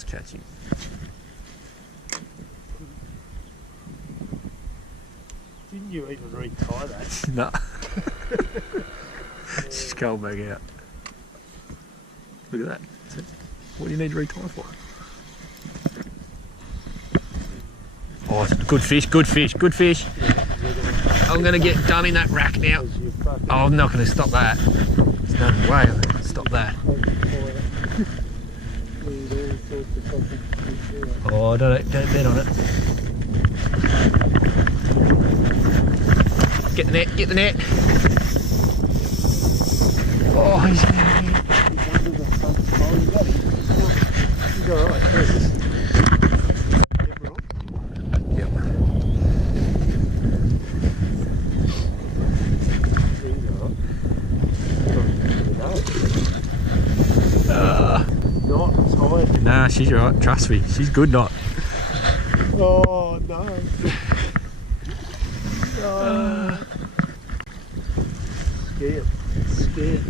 Let's catch him. Didn't you even retie that? No. She's coming back out. Look at that. What do you need to retie for? Oh, good fish, good fish, good fish. I'm going to get done in that rack now. Oh, I'm not going to stop that. There's no way I'm going to stop that. Oh, don't bet on it. Get the net, get the net. Oh, he's in there. He's alright, Chris. Yep. Not tired. Nah, she's alright. Trust me, she's good not. Oh no. Scared. Scared.